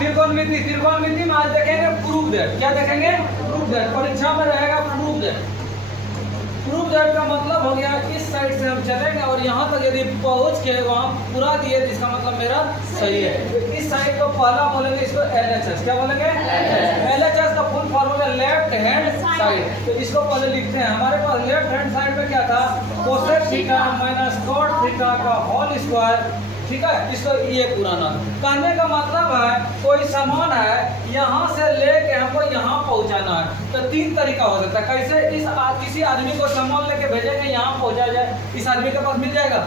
त्रिकोणमिति में आज देखेंगे प्रूफ दैट। क्या देखेंगे? Proof that. परीक्षा में रहेगा प्रूफ दैट। प्रूफ दैट का मतलब हो गया इस साइड से हम चलेंगे और यहाँ तक यदि पहुँच के वहाँ पूरा दिए तो इसका मतलब मेरा सही है। इस साइड को पहला बोलेंगे इसको LHS। क्या बोलेंगे? LHS का full formula left hand side. तो इसको पहले लिखते हैं। हमारे पास लेफ्ट हैंड साइड में क्या था? Cosec theta minus cot theta का होल स्क्वायर। ठीक है, इसको ये पुराना कहने का मतलब है कोई सामान है यहाँ से लेके हमको यहाँ पहुँचाना है तो तीन तरीका हो सकता है। कैसे किसी आदमी को सामान लेके भेजेंगे यहाँ पहुँचा जाए, इस आदमी के पास मिल जाएगा,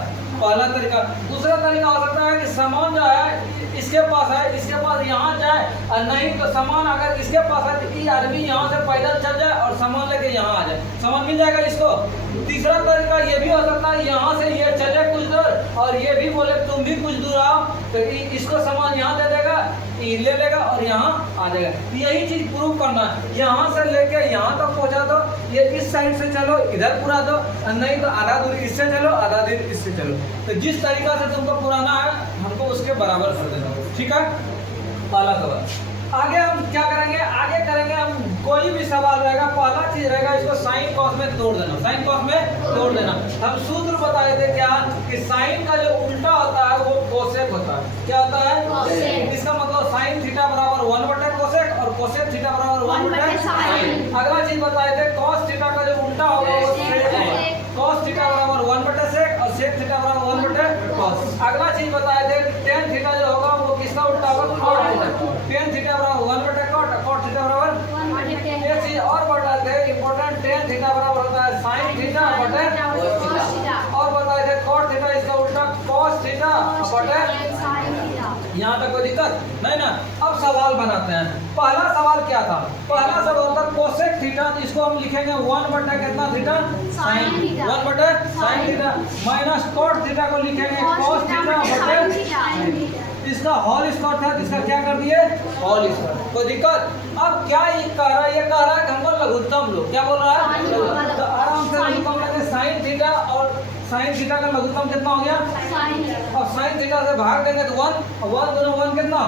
पहला तरीका। दूसरा तरीका हो सकता है कि सामान जो है इसके पास है, इसके पास यहाँ जाए, और नहीं तो सामान अगर इसके पास है तो ये आदमी यहाँ से पैदल चल जाए और सामान लेके यहाँ आ जाए, सामान मिल जाएगा इसको। तीसरा तरीका ये भी हो सकता है यहाँ से ये चले कुछ दूर और ये भी बोले तुम भी कुछ दूर आओ, तो इसको सामान यहाँ दे देगा, ये ले लेगा और यहाँ आ जाएगा। यही चीज प्रूव करना है। यहाँ से लेके यहाँ तक पहुँचा दो, ये इस साइड से चलो इधर पूरा दो, नहीं तो आधा दूर इससे चलो आधा दूर इससे चलो। तो जिस तरीका से तुमको पुराना है हमको उसके बराबर कर देना। ठीक है, पहला सवाल। आगे हम क्या करेंगे? आगे करेंगे हम कोई भी सवाल रहेगा, पहला चीज रहेगा इसको साइन कॉस में तोड़ देना। साइन कॉस में तोड़ देना। हम सूत्र बताए थे क्या कि साइन का जो उल्टा होता है वो कोसेक होता है। क्या होता है? कोसेक। इसका मतलब साइन थीटा बराबर 1/कोसेक और कोसेक थीटा बराबर 1/साइन। अगला चीज बताए थे कॉस थीटा का जो उल्टा होगा वो सेक होगा। कॉस थीटा बराबर 1/सेक और सेक थीटा बराबर 1/कॉस। अगला चीज बताए थे टेन थीटा जो होगा वो किसका उल्टा होगा? Cot theta. टेन थीटा बराबर 1/कॉट, कॉट थीटा बराबर 1/टेन। एक चीज और बताए थे इंपॉर्टेंट, टेन थीटा बराबर होता है साइन थीटा बटे कॉस थीटा। और बताए थे कॉट थीटा इसका उल्टा कॉस थीटा बटे साइन थीटा। यहाँ तक कोई दिक्कत नहीं ना? अब सवाल बनाते हैं। पहला सवाल क्या था? पहला सवाल था कोसेक थीटा, तो इसको हम लिखेंगे 1/कितना थीटा? Sine theta. 1/साइन थीटा माइनस कॉट थीटा को लिखेंगे कॉस थीटा बटे इसका होल स्क्वायर था, इसका क्या कर दिए? Whole square. कोई दिक्कत? अब क्या ये कह रहा है? ये कह रहा है कि हमको लघुत्तम लो। क्या बोल रहा है? तो आराम से लघुत्तम लेंगे साइन थीटा, और साइन थीटा का लघुत्तम कितना हो गया? और साइन थीटा से भाग देंगे तो 1 गुना 1 कितना?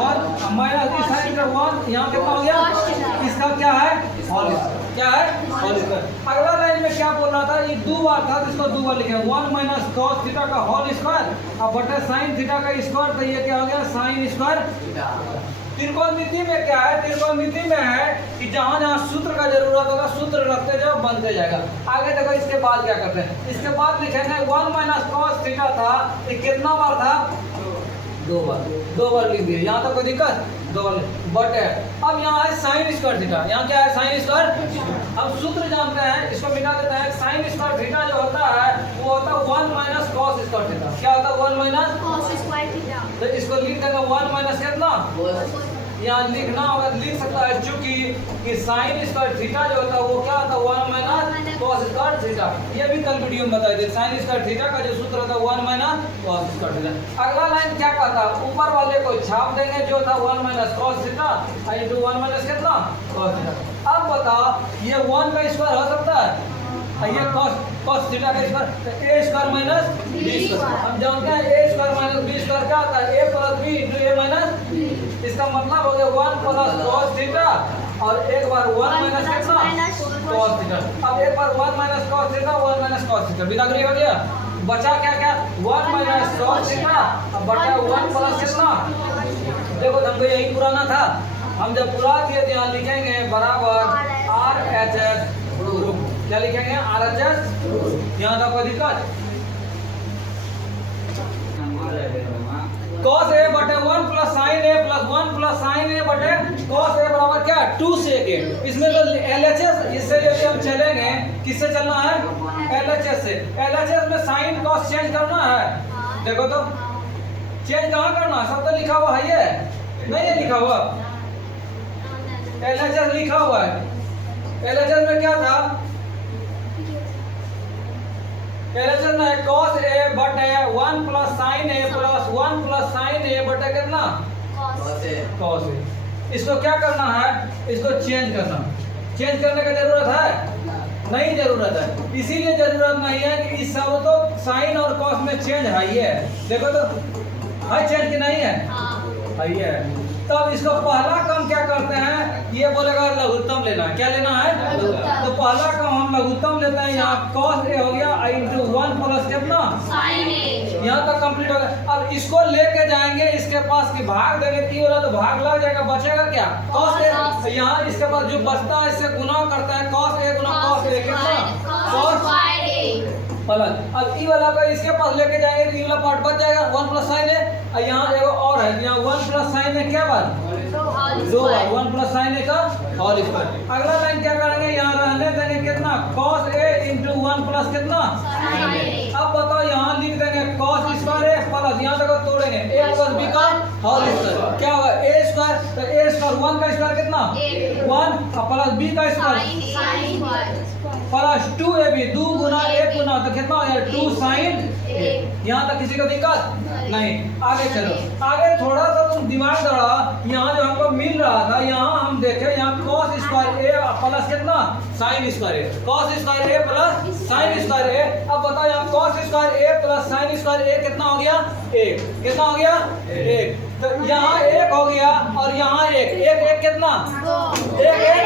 1 माइनस साइन का 1, यहाँ कितना हो गया? इसका क्या है? Whole square. क्या है? Whole square. अगला लाइन में क्या बोल रहा था? ये दो बार था तो इसको दो बार लिखे 1 माइनस कॉस थीटा का होल स्क्वायर और बटे साइन थीटा का स्क्वायर, तो ये क्या हो गया? Sine square. त्रिकोणमिति में क्या है? त्रिकोणमिति में है कि जहाँ जहाँ सूत्र का जरूरत होगा सूत्र रखते जाओ, बनते जाएगा। आगे देखो इसके बाद क्या करते हैं? इसके बाद लिखेंगे 1 माइनस कॉस थीटा था, ये कितना बार था? दो बार लिख दिए। यहाँ तक कोई दिक्कत? 2 बार बट है। अब यहाँ है साइन स्क्वायर थीटा। यहाँ क्या है? Sine square. हम सूत्र जानते हैं, इसको मिटा देते हैं। साइन स्क्वायर थीटा जो होता है वो होता है 1 माइनस कॉस स्क्वायर थीटा। क्या होता है? 1 माइनस कॉस स्क्वायर थीटा। तो इसको लिख देंगे 1 माइनस कितना? यहाँ लिखना होगा, लिख सकता है चूंकि कि साइन स्क्वायर थीटा जो होता है वो क्या होता है? 1 माइनस कॉस स्क्वायर थीटा। ये भी कल वीडियो में बताए थे। साइन स्क्वायर थीटा का जो सूत्र होता है 1 माइनस कॉस स्क्वायर थीटा। अगला लाइन क्या कहता है? ऊपर वाले को छाप देंगे जो था 1 minus cos theta into 1 minus कितना? Cos theta. अब बताओ ये 1 का स्क्वायर हो सकता है? ये cos थीटा का स्क्वायर, तो a square minus b square. हम जानते हैं a square minus b square क्या होता है? a plus b into a minus b। इसका मतलब हो गया 1 प्लस cos थीटा और एक बार 1 माइनस कितना? cos theta. अब एक बार 1 minus cos theta 1 minus cos theta बिदागरी हो गया। बचा क्या क्या? 1 माइनस cos थीटा बटा 1 प्लस कितना? देखो हमको यही पुराना था, हम जब पूरा दिए तो यहाँ लिखेंगे बराबर RHS ग्रुप। क्या लिखेंगे? RHS। यहाँ तक कोई दिक्कत? cos a बटे 1 plus sign a plus 1 plus sign a बटे cos a बराबर क्या? 2 sec a। इसमें तो LHS, इससे यदि हम चलेंगे किससे चलना है? LHS से। LHS में साइन cos चेंज करना है। देखो तो चेंज कहाँ करना? सब तो लिखा हुआ है, ये नहीं है लिखा हुआ? LHS लिखा हुआ है। LHS में क्या था? LHS में cos a बटे 1 plus sign a plus 1 plus sign a बटे कितना? cos a। इसको क्या करना है? इसको चेंज करना। चेंज करने का जरूरत है? नहीं जरूरत है। इसीलिए जरूरत नहीं है कि इस सब तो साइन और cos में चेंज है ही है। देखो तो है चेंज की नहीं है? ये है। तब इसको पहला काम क्या करते हैं, ये बोलेगा लघुत्तम लेना है। क्या लेना है? तो पहला काम हम लघुत्तम लेते हैं। यहाँ cos a हो गया इंटू 1 प्लस कितना sin a। यहाँ तक कंप्लीट हो गया। अब इसको लेके जाएंगे इसके पास की भाग देंगे, ई वाला तो भाग लग जाएगा, बचेगा क्या cos a। यहाँ इसके पास जो बचता है इससे गुना करता है, cos a Guna cos a कितना cos a प्लस। अब ई वाला का इसके पास लेके जाएंगे तो ई वाला पार्ट बच जाएगा 1 प्लस sin a। यहाँ एगो और है, यहाँ 1 प्लस sin a क्या बार 2 बार 1 प्लस sin a का होल स्क्वायर। अगला लाइन क्या करेंगे, यहाँ रहने देंगे कितना cos a इंटू 1 प्लस कितना sin a। अब बताओ यहाँ लिख देंगे cos स्क्वायर a प्लस, यहाँ तक तोड़ेंगे a प्लस b का होल स्क्वायर। क्या होगा a स्क्वायर, तो a स्क्वायर 1 का स्क्वायर कितना 1 प्लस b का स्क्वायर प्लस 2ab 2 गुना 1 गुना तो कितना हो गया 2 sin a। यहाँ तक किसी को दिक्कत नहीं। आगे चलो, आगे थोड़ा सा तुम दिमाग दौड़ा। यहाँ जो हमको मिल रहा था, यहाँ हम देखे यहाँ cos स्क्वायर a प्लस कितना sin square a, cos square a plus sin square a। अब बताओ यहाँ cos square a plus sin square a कितना हो गया 1, कितना हो गया 1। तो यहाँ 1 हो गया और यहाँ 1 1 कितना 1 1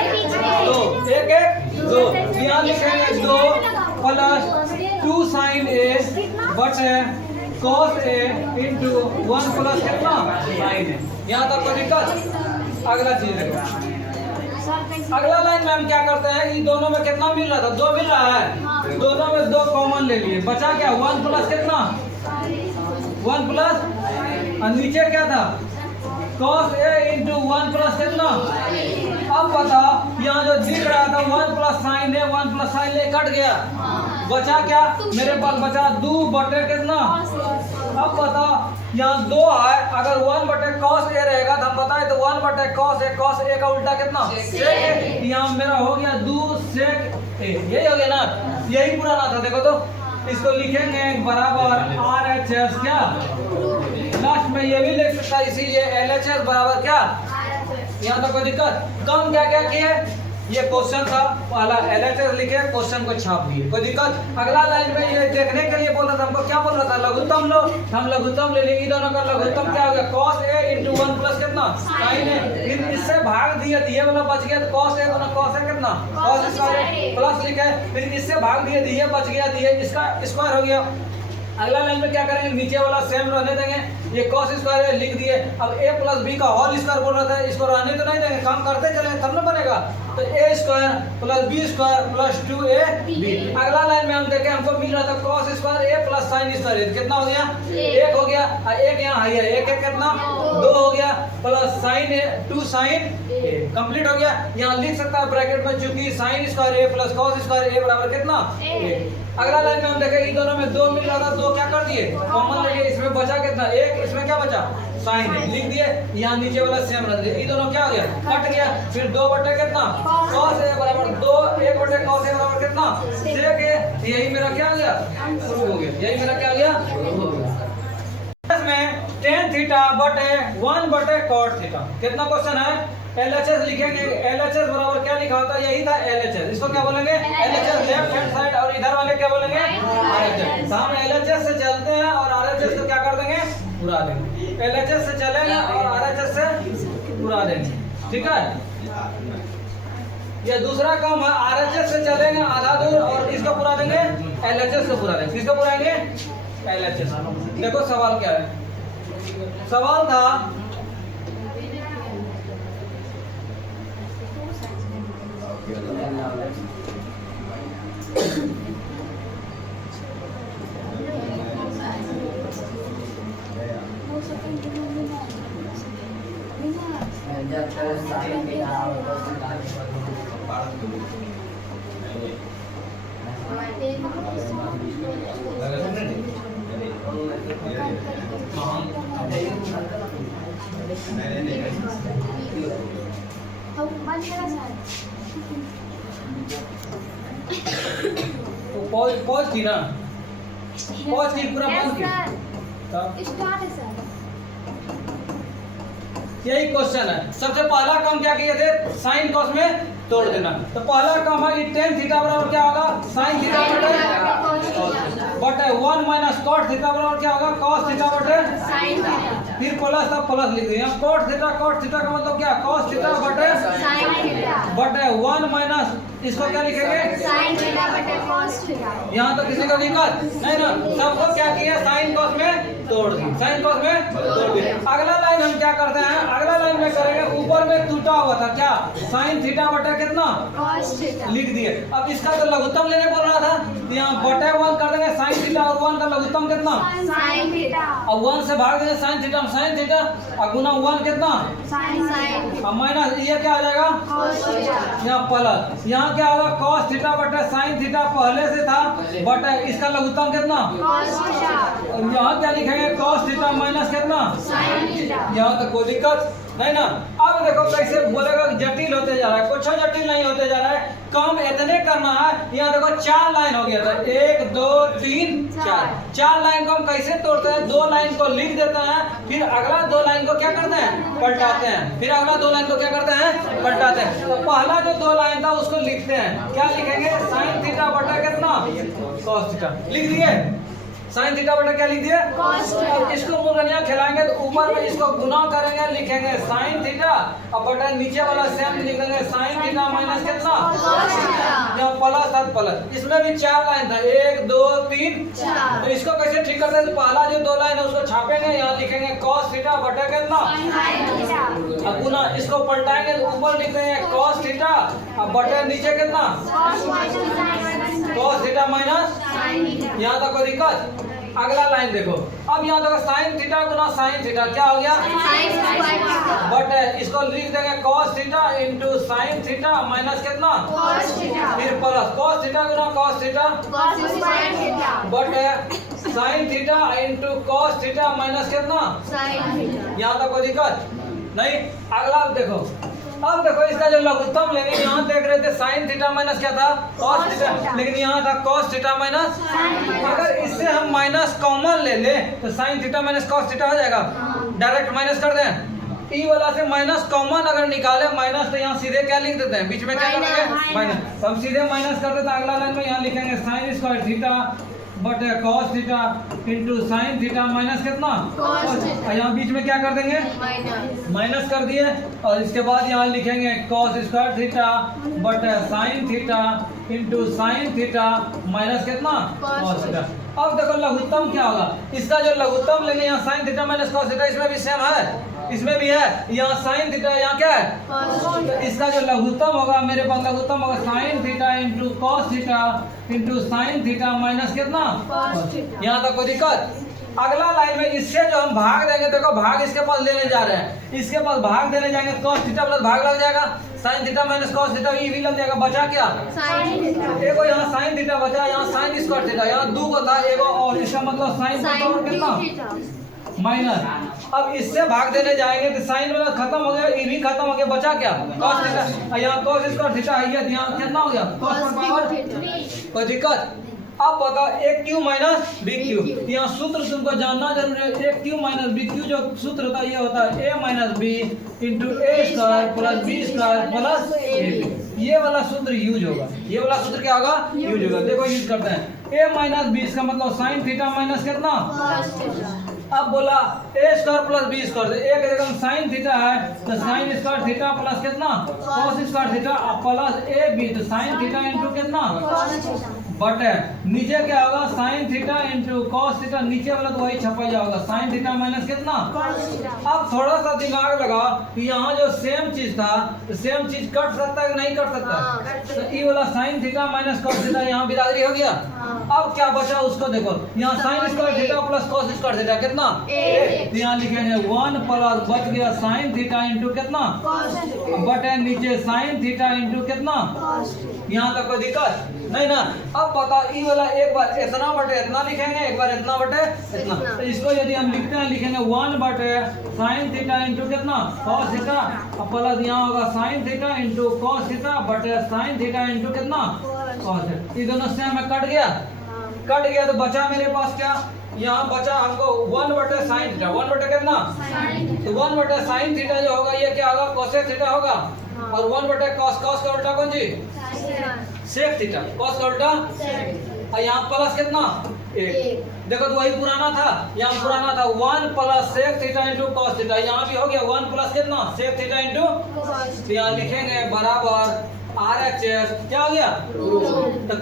2 1 1 2। यहाँ लिखेंगे 2 प्लस 2 sin a बटे cos a इंटू 1 प्लस कितना sin a। यहाँ तक कोई दिक्कत? अगला चीज देखो, अगला लाइन में हम क्या करते हैं, इन दोनों में कितना मिल रहा था 2 मिल रहा है, दोनों में 2 कॉमन ले लिए, बचा क्या 1 प्लस कितना 1 प्लस और नीचे क्या था cos a इंटू 1 प्लस कितना। अब बताओ यहाँ जो दिख रहा था 1 plus sin a 1 plus sin a cut गया, बचा क्या मेरे पास बचा 2 बटे कितना। अब बताओ यहाँ 2 है, अगर 1 बटे cos a रहेगा तो हम बताए तो 1 बटे cos a का उल्टा कितना sec a। यहाँ मेरा हो गया 2 sec a, यही हो गया ना, यही पुराना था। देखो तो इसको लिखेंगे बराबर RHS क्या, लास्ट में ये भी लिख सकता है, इसीलिए LHS बराबर क्या। यहाँ तक कोई दिक्कत? कम क्या क्या किए, ये क्वेश्चन था पहला LHS लिखे, क्वेश्चन को छाप दिए, कोई दिक्कत? अगला लाइन में ये देखने के लिए बोल रहा था, हमको क्या बोल रहा था लघुत्तम लो, हम लघुत्तम ले लेंगे। दोनों का लघुत्तम क्या हो गया cos a इंटू 1 प्लस कितना sin a। फिर इससे भाग दिए, दिए वाला बच गया तो cos a Guna cos a कितना cos स्क्वायर प्लस लिखे, फिर इससे भाग दिए, दिए बच गया, दिए इसका स्क्वायर हो गया। अगला लाइन में क्या करेंगे, नीचे वाला सेम रहने देंगे, ये cos स्क्वायर लिख दिए। अब a प्लस b का होल स्क्वायर बोल रहा था, इसको रहने तो नहीं देंगे, काम करते चले तब ना बनेगा। तो a square plus b square plus 2ab। अगला लाइन में हम देखें, हमको मिल रहा था cos square a plus sin square कितना हो गया 1 हो गया, और 1 यहाँ है 1 1 कितना 2 हो गया, plus sin a 2 sin a complete हो गया। यहाँ लिख सकता है ब्रैकेट में, चूंकि sin square a plus cos square a बराबर कितना 1। अगला लाइन में हम देखें, इन दोनों में 2 मिल रहा था, 2 क्या कर दिए कॉमन ले लिए, इसमें बचा कितना 1, इसमें क्या बचा sin a लिख दिए। यहाँ नीचे वाला सेम रख दिए, ये दोनों क्या हो गया कट गया। फिर 2 बटे कितना cos a बराबर 2, 1 बटे cos a बराबर कितना sec a। यही मेरा क्या हो गया प्रूव हो गया, यही मेरा क्या हो गया प्रूव हो गया। इसमें tan थीटा बटे 1 बटे cot थीटा कितना क्वेश्चन है LHS लिखेंगे। LHS बराबर क्या लिखा होता है, यही था LHS, इसको क्या बोलेंगे LHS लेफ्ट हैंड साइड, और इधर वाले क्या बोलेंगे RHS। तो हम LHS से चलते हैं और RHS को क्या कर देंगे उड़ा देंगे, LHS से चलेंगे और RHS से उड़ा देंगे, ठीक है। ये दूसरा काम है, RHS से चलेंगे आधा दूर और इसको पूरा देंगे LHS से पूरा देंगे, किसको पूराएंगे LHS। देखो सवाल क्या है, सवाल था पॉज की ना, पॉज की पूरा बंद की स्टार्ट है सर। यही क्वेश्चन है। सबसे पहला काम क्या किए थे, साइन कॉस में तोड़ देना। तो पहला काम है tan थीटा बराबर क्या होगा sin थीटा बटे 1 माइनस cot थीटा बराबर क्या होगा cos थीटा बटे sin थीटा। फिर प्लस था प्लस लिख दिया। cos थीटा का मतलब क्या? cos थीटा बटे sin थीटा बटे 1 माइनस इसको क्या लिखेंगे? sin थीटा बटे cos थीटा। यहाँ तो किसी को दिक्कत नहीं ना, सबको क्या किया? साइन कॉस में तोड़ दी, साइन कॉस में तोड़ दी। अगला लाइन हम क्या करते हैं? अगला लाइन में करेंगे, ऊपर में टूटा हुआ था क्या? साइन थीटा बटे कितना? cos theta. लिख दिए। अब इसका तो लघुत्तम लेने बोल रहा था, तो यहाँ बटे 1 कर देंगे। साइन थीटा और 1 का लघुत्तम कितना? sin theta. अब 1 से भाग देंगे साइन थीटा और गुना 1 कितना? sin अब माइनस ये क्या आ जाएगा? cos theta. यहाँ प्लस, यहाँ क्या होगा? cos थीटा बटे साइन थीटा पहले से था बटे इसका लघुत्तम कितना? cos theta. और यहाँ क्या लिखेंगे? cos थीटा माइनस कितना? sin theta. यहाँ तक कोई दिक्कत नहीं ना। अब देखो कैसे बोलेगा, जटिल होते जा रहा है, कुछ जटिल नहीं होते जा रहा है, काम इतने करना है। यहाँ देखो 4 लाइन हो गया था, 1 2 3 4 लाइन को हम कैसे तोड़ते हैं? 2 लाइन को लिख देते हैं, फिर अगला 2 लाइन को क्या करते हैं? पलटाते हैं, फिर अगला 2 लाइन को क्या करते हैं? पलटाते हैं। तो पहला जो 2 लाइन था उसको लिखते हैं, क्या लिखेंगे? साइन थीटा बटा कितना? cos थीटा लिख दिए। साइन थीटा बटा क्या लिख दिए? cos theta. अब इसको मुरगनिया खिलाएंगे तो ऊपर में इसको गुना करेंगे, लिखेंगे साइन थीटा और बटा नीचे वाला सेम लिख देंगे साइन थीटा माइनस कितना? cos theta. यहाँ प्लस था प्लस। इसमें भी 4 लाइन था, 1 2 3 4। तो इसको कैसे ठीक करते हैं? तो पहला जो 2 लाइन है उसको छापेंगे, यहाँ लिखेंगे cos थीटा बटा कितना? sin theta. अब गुना इसको पलटाएंगे तो ऊपर लिख देंगे cos थीटा और बटा नीचे कितना? cos minus sin cos theta minus. sin theta. यहाँ तक कोई दिक्कत? अगला लाइन देखो, अब यहाँ देखो साइन थीटा गुना साइन थीटा क्या हो गया? sin square theta. बट इसको लिख देंगे cos theta into sine theta minus कितना? cos theta. फिर प्लस cos थीटा गुना cos theta cos square theta. But sine theta into cos theta minus कितना? sin theta. यहाँ तक कोई दिक्कत नहीं। अगला देखो, अब देखो इसका जो लघुत्तम लेंगे, यहाँ देख रहे थे साइन थीटा माइनस क्या था? cos थीटा, लेकिन यहाँ था cos थीटा माइनस। अगर इससे हम माइनस कॉमन ले ले तो sine theta minus cos theta हो जाएगा, डायरेक्ट माइनस कर दें। ई वाला से माइनस कॉमन अगर निकाले माइनस, तो यहाँ सीधे क्या लिख देते हैं? बीच में क्या करेंगे? माइनस। तो हम सीधे माइनस कर देते हैं। अगला लाइन में यहाँ लिखेंगे साइन स्क्वायर थीटा बटे cos theta into sine theta minus कितना? cos theta. और यहाँ बीच में क्या कर देंगे? माइनस। माइनस कर दिए। और इसके बाद यहाँ लिखेंगे cos स्क्वायर थीटा बटे sign theta into sine theta minus कितना? cos theta. अब देखो लघुत्तम क्या होगा? इसका जो लघुत्तम लेंगे, यहाँ sign theta minus cos theta, इसमें भी सेम है, इसमें भी है। यहाँ साइन थीटा, यहाँ क्या है? तो इसका जो लघुत्तम होगा, मेरे पास लघुत्तम होगा sine theta into cos theta into sine theta minus कितना? cos theta. यहाँ तक कोई दिक्कत? अगला लाइन में इससे जो हम भाग देंगे, देखो भाग इसके पास लेने जा रहे हैं, इसके पास भाग देने जाएंगे तो cos थीटा प्लस भाग लग जाएगा, sine theta minus cos theta ये भी लग जाएगा। बचा क्या? sin theta. देखो यहाँ साइन थीटा बचा, यहाँ साइन स्क्वायर थीटा, यहाँ 2 को था, एगो और इसका मतलब साइन थीटा और कितना? माइनस। अब इससे भाग देने जाएंगे तो साइन वाला खत्म हो गया, ये भी खत्म हो गया, बचा क्या? cos theta. यहाँ cos स्क्वायर थीटा है, यहाँ कितना हो गया? cos power. कोई दिक्कत? अब बताओ एक क्यू माइनस बी क्यू, यहाँ सूत्र तुमको जानना जरूरी है। एक क्यू माइनस बी क्यू जो सूत्र होता है ये होता है A minus B into A square plus B square plus A B. ये वाला सूत्र यूज होगा, ये वाला सूत्र क्या होगा? यूज होगा। देखो यूज करते हैं, ए माइनस बी इसका मतलब साइन थीटा माइनस कितना? cos theta. अब बोला A square plus B square, एक जगह साइन थीटा है तो साइन स्क्वायर थीटा प्लस कितना? cos square theta plus A B, तो साइन थीटा इंटू कितना? cos theta. बट नीचे क्या होगा? Sine theta into cos theta, नीचे वाला तो वही छपा जाएगा, साइन थीटा माइनस कितना? cos theta. अब थोड़ा सा दिमाग लगा कि यहाँ जो सेम चीज था तो सेम चीज कट सकता है कि नहीं कट सकता? हाँ, कट सकता है। तो ये वाला sign theta minus cos theta यहाँ बिरादरी हो गया। हाँ। अब क्या बचा उसको देखो, यहाँ sign square theta plus cos square theta कितना? एक। तो यहाँ लिखेंगे 1 प्लस बच गया साइन थीटा इंटू कितना? cos theta. बट नीचे साइन थीटा इंटू कितना? cos theta. यहाँ तक कोई दिक्कत नहीं ना। अब बताओ ई वाला एक बार इतना बटे इतना लिखेंगे, एक बार इतना बटे इतना, तो इसको यदि हम लिखते हैं लिखेंगे 1 बटे साइन थीटा इंटू कितना? cos थीटा प्लस यहाँ होगा sine theta into cos theta बटे साइन थीटा इंटू कितना? cos theta. ये दोनों सेम में कट गया, कट गया तो बचा मेरे पास क्या? यहाँ बचा हमको 1 बटे साइन थीटा, 1 बटे कितना? तो 1 बटे साइन थीटा जो होगा ये क्या होगा? cosec थीटा होगा। और 1 बटे cos, cos का उल्टा कौन जी? सेक थीटा, cos का उल्टा। और यहाँ प्लस कितना? 1। देखो तो वही पुराना था, यहाँ पुराना था 1 plus sec theta into cos theta, यहाँ भी हो गया 1 प्लस कितना सेक थीटा इंटू, तो यहाँ लिखेंगे बराबर RHS क्या हो गया तो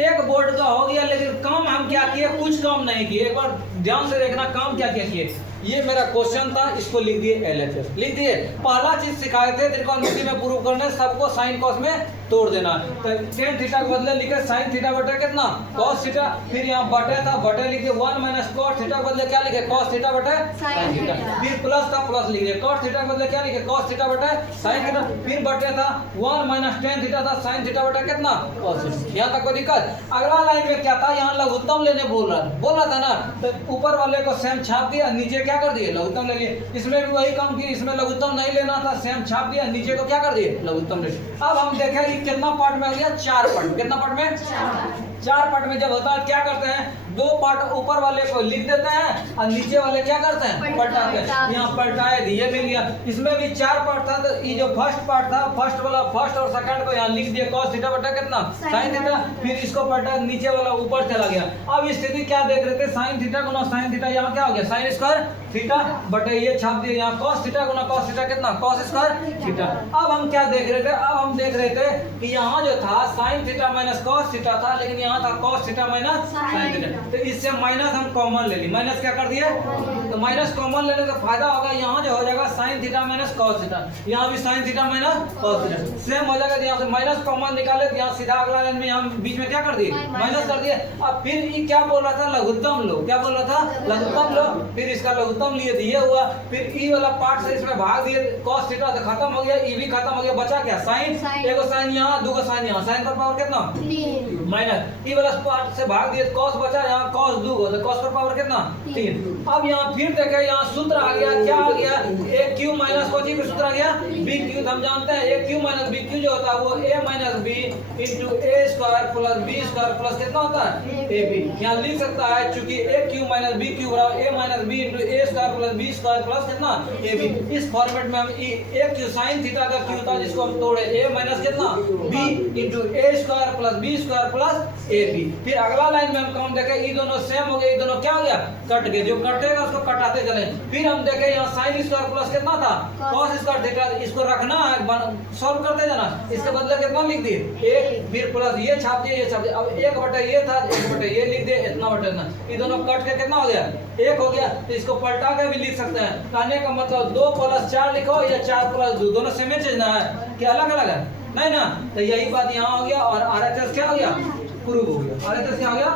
एक बोर्ड का हो गया। लेकिन काम हम क्या किए, कुछ काम नहीं किए। एक बार ध्यान से देखना काम क्या क्या किए। ये मेरा क्वेश्चन था, इसको लिख दिए LHS, लिख दिए। पहला चीज सिखाए थे त्रिकोणमिति में प्रूव करने, सबको साइन कॉस में तोड़ देना। तो टेन थीटा के बदले लिखे साइन थीटा बटे कितना कॉस थीटा, फिर यहाँ बटे था बटे लिख दिए 1 माइनस कॉस थीटा के बदले क्या लिखे कॉस थीटा बटे साइन थीटा, फिर प्लस था प्लस लिख दिए कॉस थीटा के बदले क्या लिखे कॉस थीटा बटे साइन थीटा, फिर बटे था 1 माइनस टेन थीटा था साइन थीटा बटे कितना कॉस थीटा। यहाँ तक कोई दिक्कत। अगला लाइन में क्या था, यहाँ लघुत्तम लेने बोल रहा था ना, तो ऊपर वाले को सेम छाप दिया, नीचे क्या कर दिए लघुत्तम ले लिए। इसमें भी वही काम किया, इसमें लघुत्तम नहीं लेना था, सेम छाप दिया, नीचे को क्या कर दिए लघुत्तम ले। अब हम देखें कितना पार्ट में हो गया, 4 पार्ट। कितना पार्ट में 4 पार्ट में जब होता है क्या करते हैं, 2 पार्ट ऊपर वाले को लिख देते हैं और नीचे वाले क्या करते हैं पलटाते हैं। यहाँ पलटाए दिए मिल गया। इसमें भी 4 पार्ट था, तो ये जो फर्स्ट पार्ट था फर्स्ट वाला फर्स्ट और सेकंड को यहाँ लिख दिए cos थीटा बटा कितना sin थीटा, फिर इसको पलटा नीचे वाला ऊपर चला गया। अब स्थिति क्या देख रहे थे, sin थीटा गुना sin थीटा, यहाँ क्या हो गया sin स्क्वायर थीटा बटे ये छाप दिए यहाँ cos थीटा गुना cos थीटा कितना cos स्क्वायर थीटा। अब हम क्या देख रहे थे, अब हम देख रहे थे कि यहाँ जो था sin theta minus cos theta था, लेकिन यहाँ था cos theta minus sin theta. तो इससे माइनस हम कॉमन ले ली, माइनस क्या कर दिए, तो माइनस कॉमन लेने का फायदा होगा, यहाँ जो हो जाएगा sin theta minus cos theta, यहाँ भी sin theta minus cos theta same हो जाएगा। यहाँ से माइनस कॉमन निकाले तो यहाँ सीधा अगला लाइन में हम बीच में क्या कर दिए माइनस कर दिए। अब फिर ये क्या बोल रहा था, लघुत्तम लो, क्या बोल रहा था लघुत्तम लो, फिर इसका लघुत्तम लिए दिए हुआ, फिर ई वाला पार्ट से इसमें भाग दिए cos थीटा तो खत्म हो गया, ई भी खत्म हो गया, बचा क्या sin, एगो sin यहाँ दूगो sin यहाँ, sin का पावर कितना माइनस, ई वाला पार्ट से भाग दिए cos बचा, यहाँ cos दूगो तो cos का पावर कितना 3। अब यहाँ फिर देखे यहाँ सूत्र आ गया, क्या आ गया a क्यू माइनस कोची का सूत्र आ गया b क्यू। हम जानते हैं a cube minus b Q जो होता है वो a minus b into A square plus b square plus कितना होता है ab। यहाँ लिख सकता है चूंकि a cube minus b cube बराबर a minus b into A square plus b square plus कितना ab। इस फॉर्मेट में हम a क्यू साइन थीटा का क्यू था जिसको हम तोड़े a माइनस कितना b into A square plus b square plus ab। फिर अगला लाइन में हम काम देखे ये दोनों सेम हो गए, ये दोनों क्या हो गया कट गए, जो कटेगा उसको कटाते चले। फिर हम देखे यहाँ sin स्क्वायर प्लस कितना था cos स्क्वायर थीटा, इसको रखना है सॉल्व करते जाना, इसके बदले कितना लिख दिए 1, फिर प्लस ये छाप दिए ये छाप दिए। अब 1 बटे ये था 1 बटे ये लिख दिए, इतना बटे इतना, ये दोनों कट के कितना हो गया 1 हो गया। तो इसको पलटा के भी लिख सकते हैं, कहने का मतलब 2 प्लस 4 लिखो या 4 प्लस 2, दोनों सेम चीज ना है कि अलग अलग है नहीं ना। तो यही बात यहाँ हो गया और RHS क्या हो गया प्रूव हो गया। RHS क्या हो गया